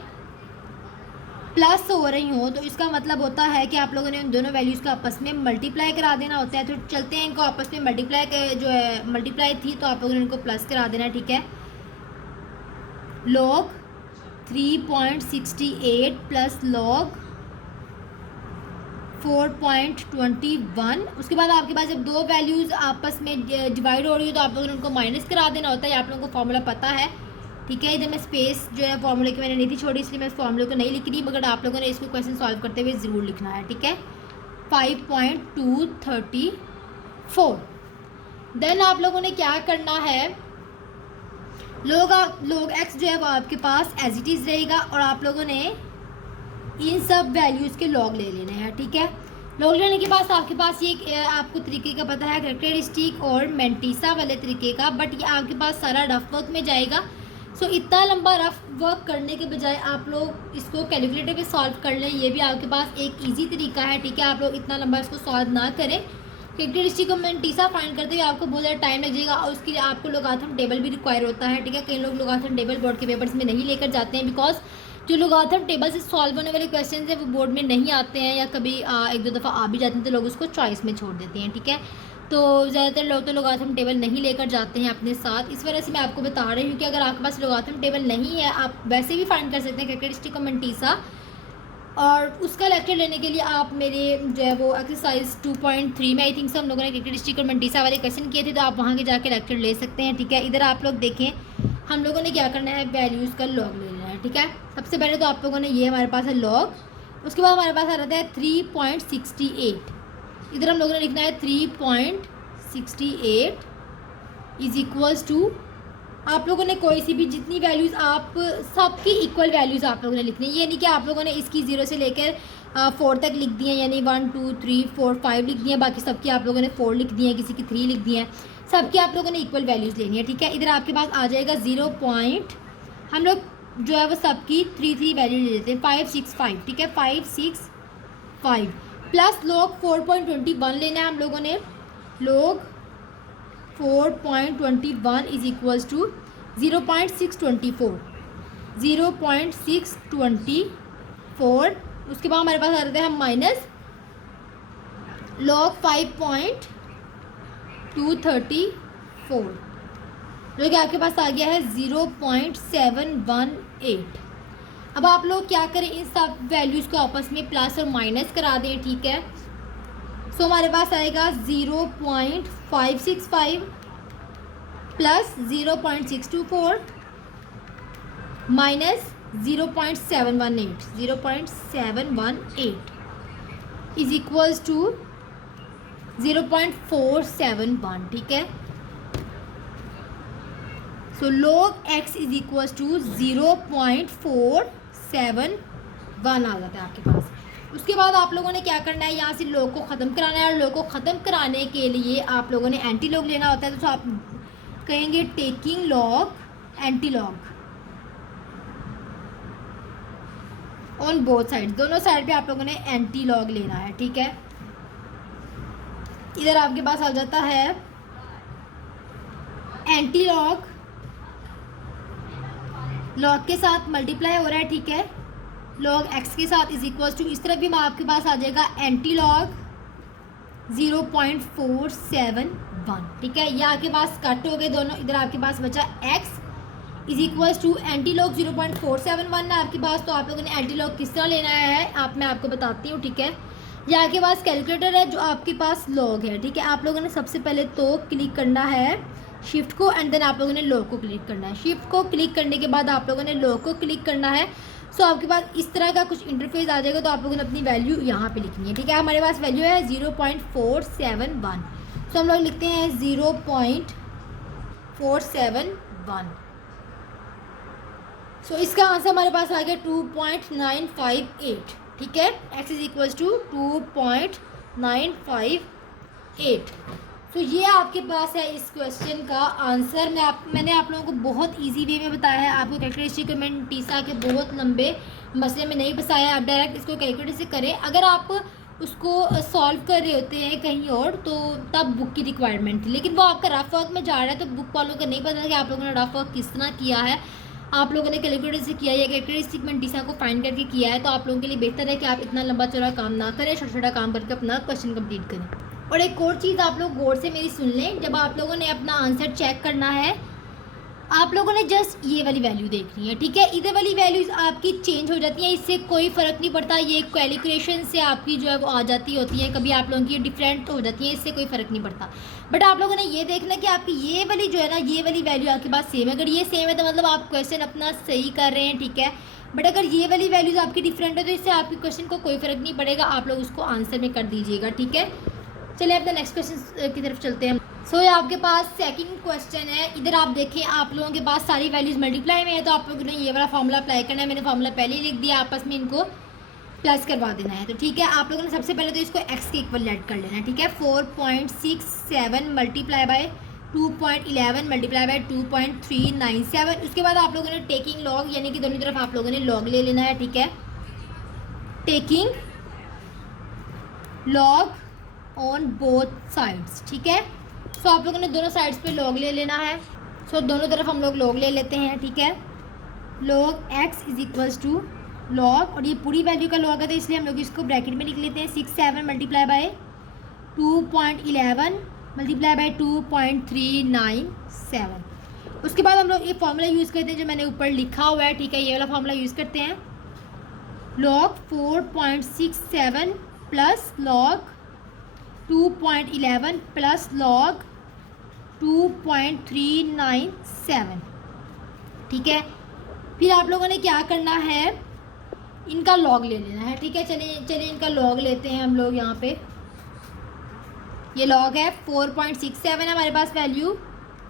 प्लस हो रही हो तो इसका मतलब होता है कि आप लोगों ने उन दोनों वैल्यूज़ को आपस में मल्टीप्लाई करा देना होता है। तो चलते हैं इनको आपस में मल्टीप्लाई जो है मल्टीप्लाई थी तो आप लोगों ने इनको प्लस करा देना, ठीक है। Log 3.68 plus log 4.21। उसके बाद आपके पास जब दो वैल्यूज़ आपस में डिवाइड हो रही हो तो आप लोगों ने उनको माइनस करा देना होता है। आप लोगों को फार्मूला पता है, ठीक है। इधर मैं स्पेस जो है फार्मूले की मैंने नहीं थी छोड़ी, इसलिए मैं इस फार्मूले को नहीं लिख रही, मगर आप लोगों ने इसको क्वेश्चन सॉल्व करते हुए ज़रूर लिखना है, ठीक है। 5.234। देन आप लोगों ने क्या करना है, लोग एक्स जो है वो आपके पास एज इट इज़ रहेगा और आप लोगों ने इन सब वैल्यूज़ के लॉग ले लेने हैं, ठीक है। लॉग लेने के बाद आपके पास ये आपको तरीके का पता है, कैरेक्टरिस्टिक और मेंटिसा वाले तरीके का, बट ये आपके पास सारा रफ वर्क में जाएगा। सो इतना लंबा रफ वर्क करने के बजाय आप लोग इसको कैलकुलेटर पे सॉल्व कर लें, ये भी आपके पास एक इजी तरीका है, ठीक है। आप लोग इतना लंबा इसको सॉल्व ना करें, कैरेक्टरिस्टिक और मेंटिसा फाइंड करते हुए आपको बहुत ज़्यादा टाइम लग जाएगा और उसके लिए आपको लोगारिथम टेबल भी रिक्वायर होता है, ठीक है। कई लोग लोगारिथम टेबल बोर्ड के पेपर्स में नहीं लेकर जाते हैं, बिकॉज जो लोगारिथम टेबल से सॉल्व होने वाले क्वेश्चन है वो बोर्ड में नहीं आते हैं, या कभी एक दो दफ़ा आ भी जाते हैं तो लोग उसको चॉइस में छोड़ देते हैं, ठीक है। तो ज़्यादातर लोग तो लोगारिथम टेबल नहीं लेकर जाते हैं अपने साथ, इस वजह से मैं आपको बता रही हूँ कि अगर आपके पास लोगारिथम टेबल नहीं है आप वैसे भी फाइंड कर सकते हैं कैरेक्टरिस्टिक और मेंटिसा। और उसका लेक्चर लेने के लिए आप मेरे जो है वो एक्सरसाइज 2.3 में आई थिंक से हम लोगों ने कैरेक्टरिस्टिक और मेंटिसा वाले क्वेश्चन किए थे, तो आप वहाँ के जाके लेक्चर ले सकते हैं, ठीक है। इधर आप लोग देखें हम लोगों ने क्या करना है, वैल्यूज़ का लॉग ले लेना है, ठीक है। सबसे पहले तो आप लोगों ने ये हमारे पास है लॉग, उसके बाद हमारे पास आ रहा है 3.68। इधर हम लोगों ने लिखना है 3.68 इज इक्वल्स टू, आप लोगों ने कोई सी भी जितनी वैल्यूज़ आप सबकी इक्वल वैल्यूज़ आप लोगों ने लिखनी है। ये नहीं कि आप लोगों ने इसकी 0 से लेकर 4 तक लिख दी है, यानी 1 2 3 4 5 लिख दी है, बाकी सबकी आप लोगों ने 4 लिख दी है, किसी की 3 लिख दी है, सबकी आप लोगों ने इक्वल वैल्यूज़ लेनी है, ठीक है। इधर आपके पास आ जाएगा 0 पॉइंट, हम लोग जो है वो सबकी 3 वैल्यू ले लेते हैं, 565, ठीक है। 565 प्लस लॉग 4.21 लेना है हम लोगों ने, लॉग 4.21 इज इक्वल्स टू 0.624, 0.624। उसके बाद हमारे पास आ जाता है हम माइनस लॉग 5.234, जो कि आपके पास आ गया है 0.718। अब आप लोग क्या करें, इन सब वैल्यूज़ को आपस में प्लस और माइनस करा दें, ठीक है। सो हमारे पास आएगा 0.565 plus 0.624 minus 0.718 is equals to 0.471, ठीक है। So log x is equals to 0.471 आ जाता है आपके पास। उसके बाद आप लोगों ने क्या करना है, यहाँ से लॉग को ख़त्म कराना है, और लॉग को ख़त्म कराने के लिए आप लोगों ने एंटी लॉग लेना होता है। तो आप कहेंगे taking log anti log on both side, दोनों साइड पे आप लोगों ने एंटी लॉग लेना है, ठीक है। इधर आपके पास आ जाता है एंटी लॉग, लॉग के साथ मल्टीप्लाई हो रहा है, ठीक है, लॉग एक्स के साथ इज इक्वल टू, इस तरफ भी आपके पास आ जाएगा एंटी लॉग 0.471, ठीक है। ये आपके पास कट हो गए दोनों, इधर आपके पास बचा x is equal to anti log 0.471 है आपके पास। तो आप लोगों ने एंटी लॉग किस तरह लेना है मैं आपको बताती हूँ, ठीक है। ये आपके पास कैलकुलेटर है जो आपके पास लॉग है, ठीक है। आप लोगों ने सबसे पहले तो क्लिक करना है शिफ्ट को, एंड देन आप लोगों ने लॉग को क्लिक करना है। शिफ्ट को क्लिक करने के बाद आप लोगों ने लॉग को क्लिक करना है। सो आपके पास इस तरह का कुछ इंटरफेस आ जाएगा, तो आप लोगों ने अपनी वैल्यू यहाँ पे लिखनी है, ठीक है। हमारे पास वैल्यू है 0.471, सो हम लोग लिखते हैं 0.471। सो इसका आंसर हमारे पास आ गया 2.958, ठीक है। x is equals to 2.958। तो ये आपके पास है इस क्वेश्चन का आंसर। मैंने आप लोगों को बहुत इजी वे में बताया है। आपको कैलकुलेशन में टीसा के बहुत लंबे मसले में नहीं बताया, आप डायरेक्ट इसको कैलकुलेट से करें। अगर आप उसको सॉल्व कर रहे होते हैं कहीं और तो तब बुक की रिक्वायरमेंट थी, लेकिन वो आपका रफ वर्क में जा रहा है तो बुक वालों को नहीं पता कि आप लोगों ने रफ वर्क किस तरह किया है, आप लोगों ने कैलकुलेटर से किया है, कैरेक्टरिस्टिक में टीसा को फाइंड करके किया है। तो आप लोगों के लिए बेहतर है कि आप इतना लंबा चौड़ा काम ना करें, छोटा छोटा काम करके अपना क्वेश्चन कंप्लीट करें। और एक और चीज़ आप लोग गौर से मेरी सुन लें, जब आप लोगों ने अपना आंसर चेक करना है आप लोगों ने जस्ट ये वाली वैल्यू देखनी है, ठीक है। इधर वाली वैल्यूज़ आपकी चेंज हो जाती हैं, इससे कोई फ़र्क नहीं पड़ता। ये कैलकुलेशन से आपकी जो है वो आ जाती होती है, कभी आप लोगों की डिफरेंट हो जाती है, इससे कोई फ़र्क नहीं पड़ता। बट आप लोगों ने ये देखना कि आपकी ये वाली जो है ना, ये वाली वैल्यू आपके पास सेम है। अगर ये सेम है तो मतलब आप क्वेश्चन अपना सही कर रहे हैं, ठीक है। बट अगर ये वाली वैल्यूज़ आपकी डिफरेंट है तो इससे आपके क्वेश्चन को कोई फ़र्क नहीं पड़ेगा, आप लोग उसको आंसर में कर दीजिएगा, ठीक है। चलिए अपना नेक्स्ट क्वेश्चन की तरफ चलते हैं। सो ये आपके पास सेकंड क्वेश्चन है। इधर आप देखें आप लोगों के पास सारी वैल्यूज़ मल्टीप्लाई में है, तो आप लोगों ने ये वाला फॉर्मूला अप्लाई करना है। मैंने फॉर्मूला पहले ही लिख दिया, आपस में इनको प्लस करवा देना है। तो ठीक है, आप लोगों ने सबसे पहले तो इसको x के इक्वल लेट कर लेना है, ठीक है। 4.67 मल्टीप्लाई बाय 2.11 मल्टीप्लाई बाय 2.397। उसके बाद आप लोगों ने टेकिंग लॉग यानी कि दोनों तरफ आप लोगों ने लॉग ले लेना है, ठीक है। Taking log on both sides, ठीक है। सो आप लोगों ने दोनों साइड्स पे लॉग ले लेना है। सो दोनों तरफ हम लोग लॉग ले लेते हैं, ठीक है। Log x is equals to log, और ये पूरी वैल्यू का लॉग है तो इसलिए हम लोग इसको ब्रैकेट में लिख लेते हैं। 67 मल्टीप्लाई बाय 2.11 मल्टीप्लाई बाय 2.397। उसके बाद हम लोग ये फॉर्मूला यूज़ करते हैं जो मैंने ऊपर लिखा हुआ है, ठीक है। ये वाला फॉर्मूला यूज़ करते हैं। Log 4.67 plus log 2.11 plus log 2.397, ठीक है। फिर आप लोगों ने क्या करना है, इनका लॉग ले लेना है, ठीक है। चलिए इनका लॉग लेते हैं हम लोग। यहाँ पे ये लॉग है 4.67 है हमारे पास वैल्यू।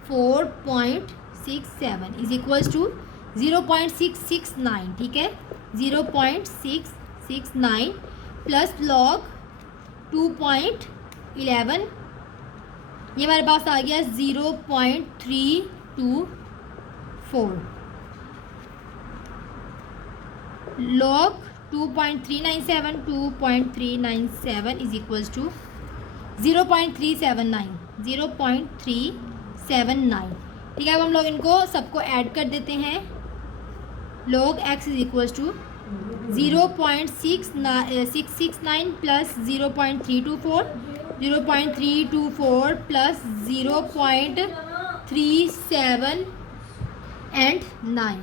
4.67 इज इक्वल्स टू 0.669, ठीक है। 0.669 प्लस लॉग 2.11 ये हमारे पास आ गया 0.324। लॉग 2.397 इज इक्वल्स टू 0.379, 0.379, ठीक है। अब हम लोग इनको सबको ऐड कर देते हैं। Log x is equals to 0.669 plus 0.324, 0.324 plus 0.37 and 9।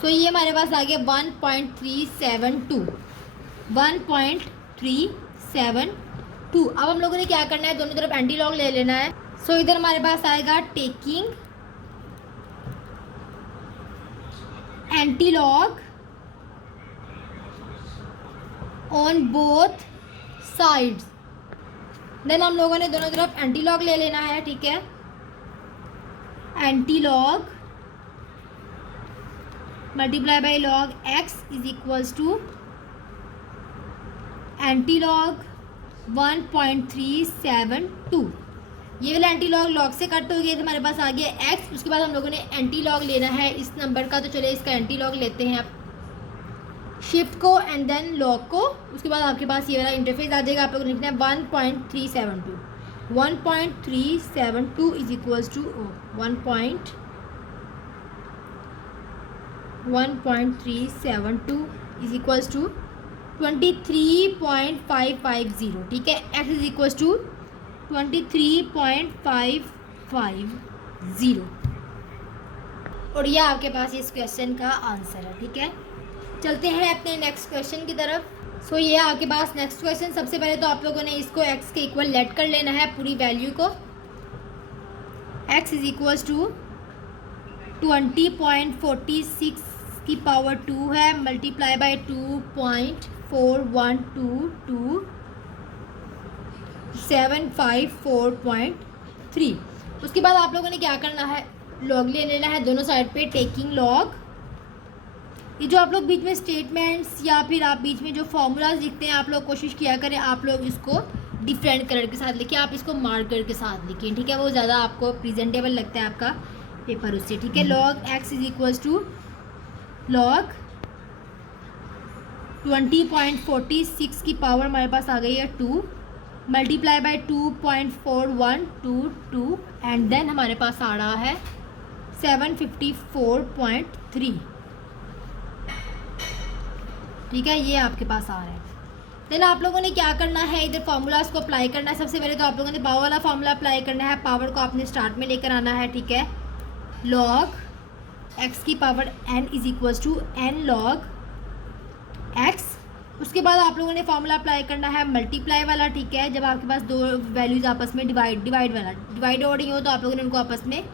So ये हमारे पास आ गया 1.372, 1.372। अब हम लोगों ने क्या करना है, दोनों तरफ एंटी लॉग ले लेना है। सो इधर हमारे पास आएगा taking anti log on both sides. Then हम लोगों ने दोनों तरफ एंटी लॉग ले लेना है, ठीक है। Anti log multiply by log x is equals to anti log 1.372। ये वाला एंटी लॉग लॉग से कट हो गया तो हमारे पास आ गया x। उसके बाद हम लोगों ने एंटी लॉग लेना है इस नंबर का, तो चलिए इसका एंटी लॉग लेते हैं आप, शिफ्ट को एंड देन लॉग को। उसके बाद आपके पास ये वाला इंटरफेस आ जाएगा। आप लोगों ने लिखना है 1.372, 1.372 is equals to 1.372 is equals to 23.550, ठीक है। x इज इक्वल्स टू 23.550 और यह आपके पास इस क्वेश्चन का आंसर है, ठीक है। चलते हैं अपने नेक्स्ट क्वेश्चन की तरफ। सो ये आपके पास नेक्स्ट क्वेश्चन। सबसे पहले तो आप लोगों ने इसको x के इक्वल लेट कर लेना है पूरी वैल्यू को। x इज इक्वल्स टू 20.46 की पावर 2 है मल्टीप्लाई बाय 2.4122 754.3। उसके बाद आप लोगों ने क्या करना है, लॉग ले लेना है दोनों साइड पे, टेकिंग लॉग। ये जो आप लोग बीच में स्टेटमेंट्स या फिर आप बीच में जो फॉर्मूलाज लिखते हैं, आप लोग कोशिश किया करें आप लोग इसको डिफरेंट कलर के साथ लिखिए, आप इसको मार्कर के साथ लिखिए, ठीक है, वो ज़्यादा आपको प्रेजेंटेबल लगता है आपका पेपर उससे, ठीक है। Log x is equals to log 20.46 की पावर हमारे पास आ गई है 2, मल्टीप्लाई बाय 2.4122 एंड देन हमारे पास आ रहा है 754.3, ठीक है, ये आपके पास आ रहा है। देन आप लोगों ने क्या करना है, इधर फार्मूलाज को अप्लाई करना है। सबसे पहले तो आप लोगों ने पावर वाला फार्मूला अप्लाई करना है, पावर को आपने स्टार्ट में लेकर आना है, ठीक है। लॉग एक्स की power n is equals to n log x. उसके बाद आप लोगों ने फार्मूला अप्लाई करना है मल्टीप्लाई वाला, ठीक है, जब आपके पास दो वैल्यूज़ आपस में डिवाइड वाला डिवाइड हो रही हो तो आप लोगों ने उनको आपस में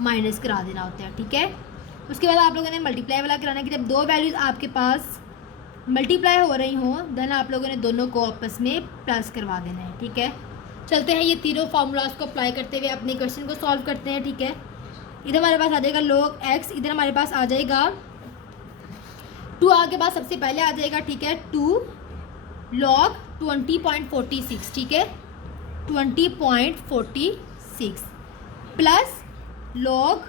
माइनस करा देना होता है, ठीक है। उसके बाद आप लोगों ने मल्टीप्लाई वाला कराना है कि जब दो वैल्यूज़ आपके पास मल्टीप्लाई हो रही हों देन आप लोगों ने दोनों को आपस में प्लस करवा देना है, ठीक है। चलते हैं ये तीनों फार्मूलाज को अप्लाई करते हुए अपने क्वेश्चन को सॉल्व करते हैं, ठीक है। इधर हमारे पास आ जाएगा लॉग एक्स, इधर हमारे पास आ जाएगा 2 आगे बाद सबसे पहले आ जाएगा, ठीक है, 2 लॉग 20.46, ठीक है, 20.46 प्लस लॉग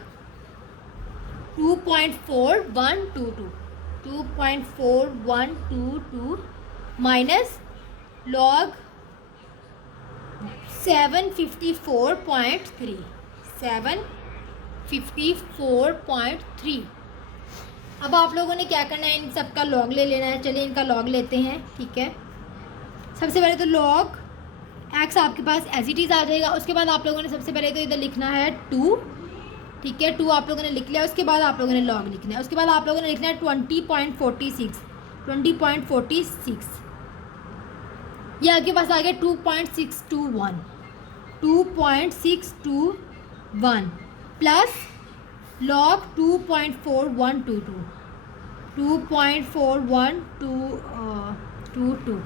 2.4122 माइनस लॉग 754.3। अब आप लोगों ने क्या करना है, इन सब का लॉग ले लेना है। चलिए इनका लॉग लेते हैं, ठीक है। सबसे पहले तो लॉग एक्स आपके पास एज इट इज़ आ जाएगा। उसके बाद आप लोगों ने सबसे पहले तो इधर लिखना है 2, ठीक है, 2 आप लोगों ने लिख लिया। उसके बाद आप लोगों ने लॉग लिखना है। उसके बाद आप लोगों ने लिखना है 20.46 ये आपके पास आ गया 2.621 प्लस लॉग 2.4122,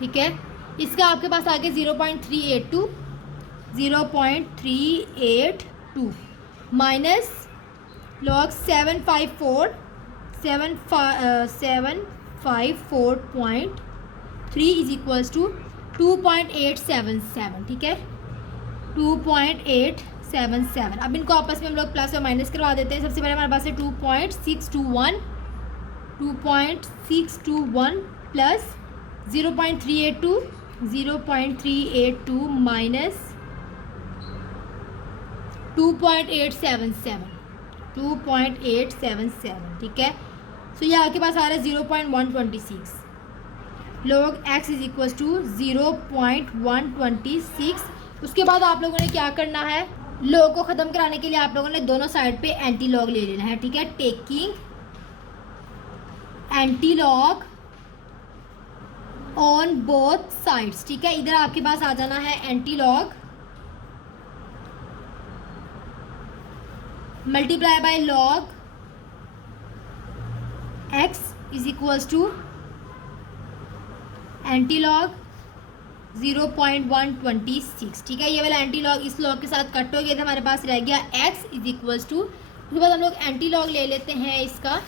ठीक है। इसका आपके पास आ गया 0.382 minus log 754.3 is equals to 2.877, ठीक है, 2.877। अब इनको आपस में हम लोग प्लस और माइनस करवा देते हैं। सबसे पहले हमारे पास है 2.621 प्लस 0.382 माइनस 2.877, ठीक है। सो ये आपके पास आ रहा है 0.126 log x is equal to 0.126। उसके बाद आप लोगों ने क्या करना है, लॉग को ख़त्म कराने के लिए आप लोगों ने दोनों साइड पे एंटी लॉग ले लेना है, ठीक है, taking anti log on both sides, ठीक है। इधर आपके पास आ जाना है anti log multiply by log x is equals to anti log 0.126, ठीक है। ये वाला एंटी लॉग इस लॉग के साथ कट हो गया था, हमारे पास रह गया एक्स इज इक्वल्स टू। उसके बाद हम लोग एंटी लॉग ले लेते हैं इसका,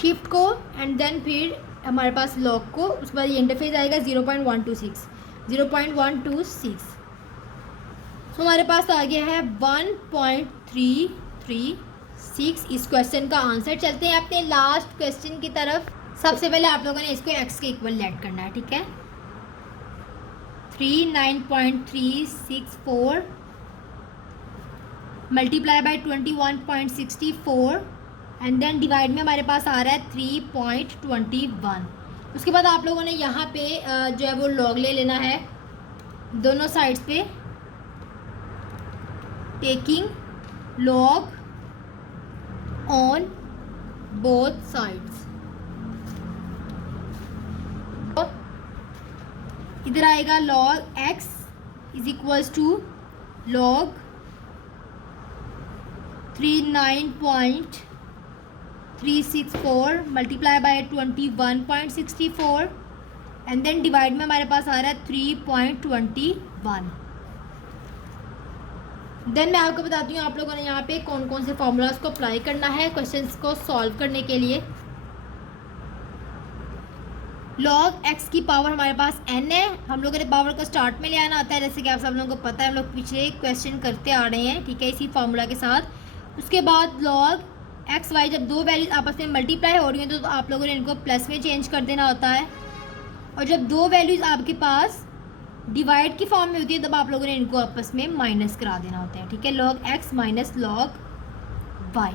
शिफ्ट को एंड देन फिर हमारे पास लॉग को। उसके बाद ये इंटरफेस आएगा 0.126। तो हमारे पास आ गया है 1.336 इस क्वेश्चन का आंसर। चलते हैं अपने लास्ट क्वेश्चन की तरफ। सबसे पहले आप लोगों ने इसको x के इक्वल लेट करना है, ठीक है। 39.364 multiply by 21.64 and then divide में हमारे पास आ रहा है 3.21। उसके बाद आप लोगों ने यहाँ पे जो है वो लॉग ले लेना है दोनों साइड्स पे, taking log on both sides. इधर आएगा log x is equals to log 39.364 multiply by 21.64 and then divide में हमारे पास आ रहा है 3.21। देन मैं आपको बताती हूँ आप लोगों ने यहाँ पे कौन कौन से फॉर्मूलाज को अप्लाई करना है क्वेश्चंस को सॉल्व करने के लिए। log x की पावर हमारे पास n है, हम लोगों ने पावर को स्टार्ट में ले आना होता है, जैसे कि आप सब लोगों को पता है, हम लोग पीछे क्वेश्चन करते आ रहे हैं, ठीक है, इसी फार्मूला के साथ। उसके बाद log x y, जब दो वैल्यूज आपस में मल्टीप्लाई हो रही हैं तो आप लोगों ने इनको प्लस में चेंज कर देना होता है, और जब दो वैल्यूज आपके पास डिवाइड की फॉर्म में होती है तब आप लोगों ने इनको आपस में माइनस करा देना होता है, ठीक है, log x minus log y।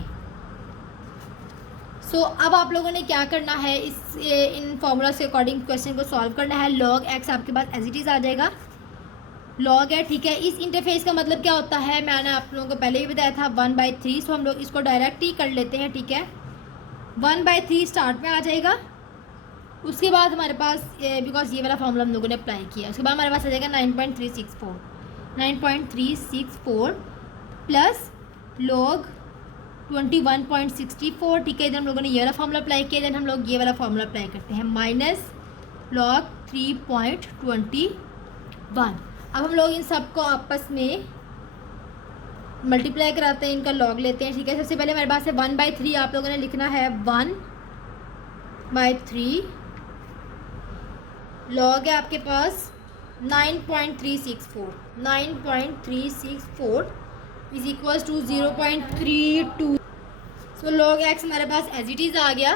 सो अब आप लोगों ने क्या करना है, इन फॉर्मूलाज के अकॉर्डिंग क्वेश्चन को सॉल्व करना है। log x आपके पास एज इट इज़ आ जाएगा, log है, ठीक है। इस इंटरफेस का मतलब क्या होता है, मैंने आप लोगों को पहले भी बताया था 1/3, सो हम लोग इसको डायरेक्ट ही कर लेते हैं, ठीक है। 1/3 स्टार्ट में आ जाएगा, उसके बाद हमारे पास बिकॉज ये वाला फॉर्मूला हम लोगों ने अप्लाई किया, उसके बाद हमारे पास आ जाएगा 9.364 प्लस log 21.64, ठीक है। इधर हम लोगों ने ये वाला फॉर्मूला अप्लाई किया, देन हम लोग ये वाला फॉर्मूला अप्लाई करते हैं, माइनस log 3.21। अब हम लोग इन सब को आपस में मल्टीप्लाई कराते हैं, इनका log लेते हैं, ठीक है। सबसे पहले हमारे पास है 1/3, आप लोगों ने लिखना है 1/3, log है आपके पास 9.364 is equals to 0.32। So log x हमारे पास एज इट इज़ आ गया,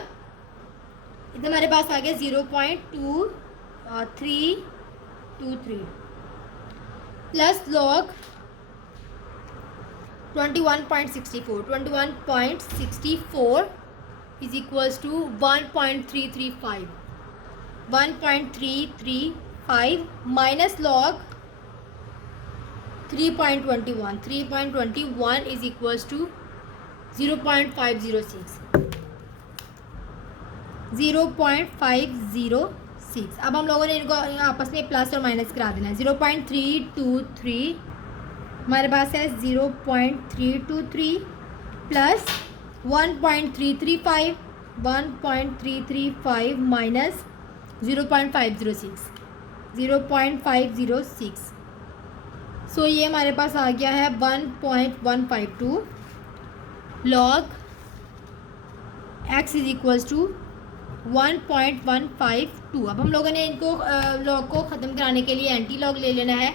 इधर हमारे पास आ गया 0.2323 plus log 21.64 is equals to 1.335 minus log 3.21 is equals to 0.506। अब हम लोगों ने इनको आपस में प्लस और माइनस करा देना है। 0.323 हमारे पास है 0.323 प्लस 1.335 माइनस 0.506। सो ये हमारे पास आ गया है 1.152 log x is equals to 1.152। अब हम लोगों ने इनको log को ख़त्म कराने के लिए एंटी log ले लेना है,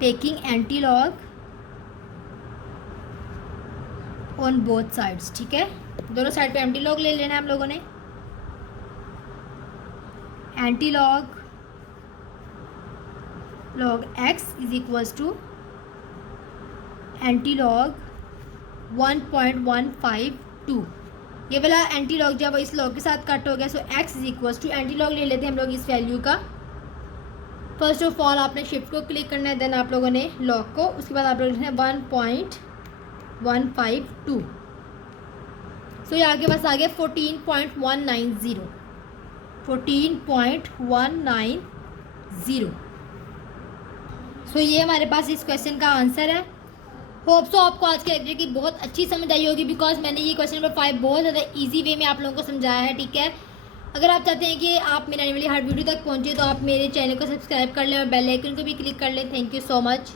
taking anti log on both sides, ठीक है। दोनों साइड पे एंटी log ले लेना है हम लोगों ने। Anti log x is equals to anti log 1.152। ये वाला एंटी log जब इस log के साथ कट हो गया, so x is equals to anti log ले लेते हैं हम लोग इस वैल्यू का। फर्स्ट ऑफ ऑल आपने शिफ्ट को क्लिक करना है, देन आप लोगों ने log को, उसके बाद आप लोग लिखना है 1.152। सो ये आगे बस आ गया 14.190। सो ये हमारे पास इस क्वेश्चन का आंसर है। होप सो आपको आज के लेक्चर की बहुत अच्छी समझ आई होगी, बिकॉज मैंने ये क्वेश्चन नंबर 5 बहुत ज़्यादा इजी वे में आप लोगों को समझाया है, ठीक है। अगर आप चाहते हैं कि आप मेरे आने वाली हर वीडियो तक पहुंचे तो आप मेरे चैनल को सब्सक्राइब कर लें और बेल आइकन को भी क्लिक कर लें। Thank you so much.